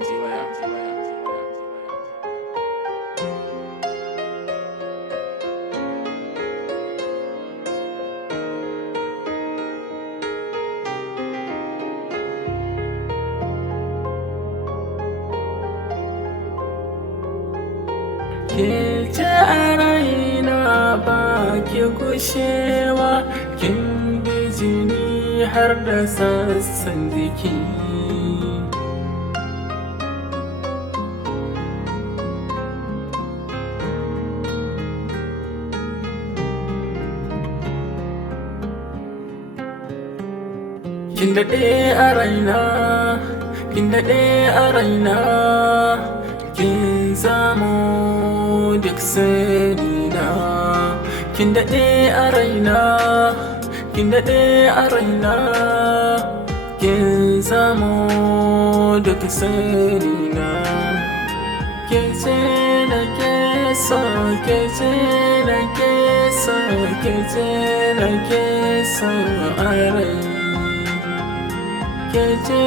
Ke ce a raina ba ki gushewa, kin bi jini har da sassan jiki. Kin daɗe a raina, kin daɗe a raina, kin zamo duk sanina. Kin daɗe a raina, kin daɗe a raina, kin zamo duk sanina. Ke ce nake so, ke ce nake so, ke ce nake so a raina. Kece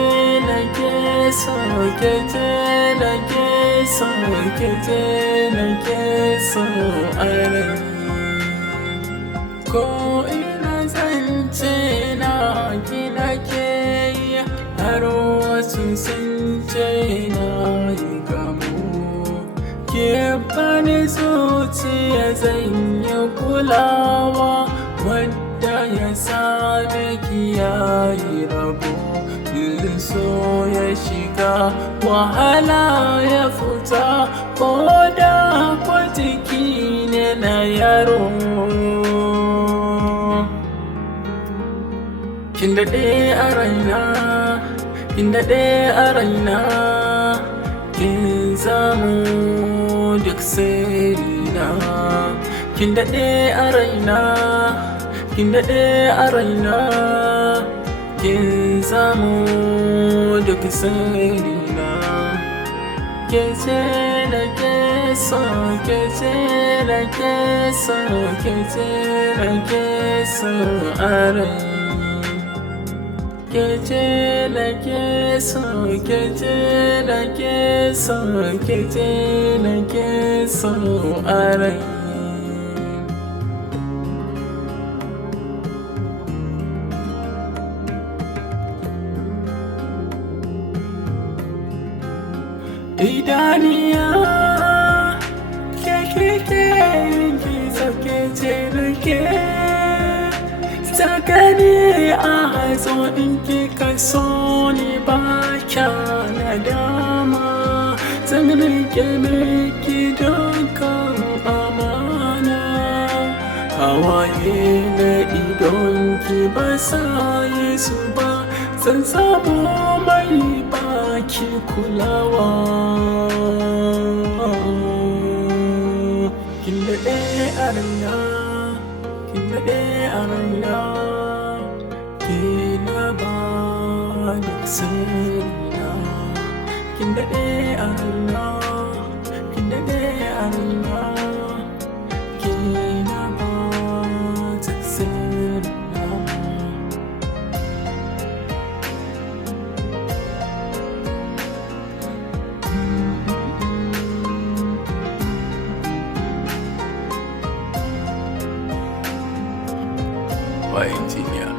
nake so, kece nake so, kece nake so a rai. Ko ina zance na ki nake yi, har wasu sun ce na yi gamo. Ke bani zuciya zan yi kulawa, wadda ya same ki yayi rabo. So ya shiga wahala ya fita, ko da kwa jiki ne na yaro. Kin daɗe a raina, kin daɗe a raina, kin zamo duk sirrina. Kin daɗe a raina, kin daɗe a raina, kin zamo duk sirrina. Kece nake so, kece nake so, kece nake so a rai. Kece nake so, kece nake so, kece nake so a rai. Idaniya ke yanki sauke ce rike, sakani a hazo in kika so ni ba kya nadama. Zan rike miki dukkan amana, hawaye na idonki ba sa yi su ba. Zan samu mai baki kulawa. Kin daɗe a raina, kin daɗe a raina, kina ba duk sirrina. Kin daɗe a raina, kin daɗe a raina, kina ba duk sirrina. Why engineer?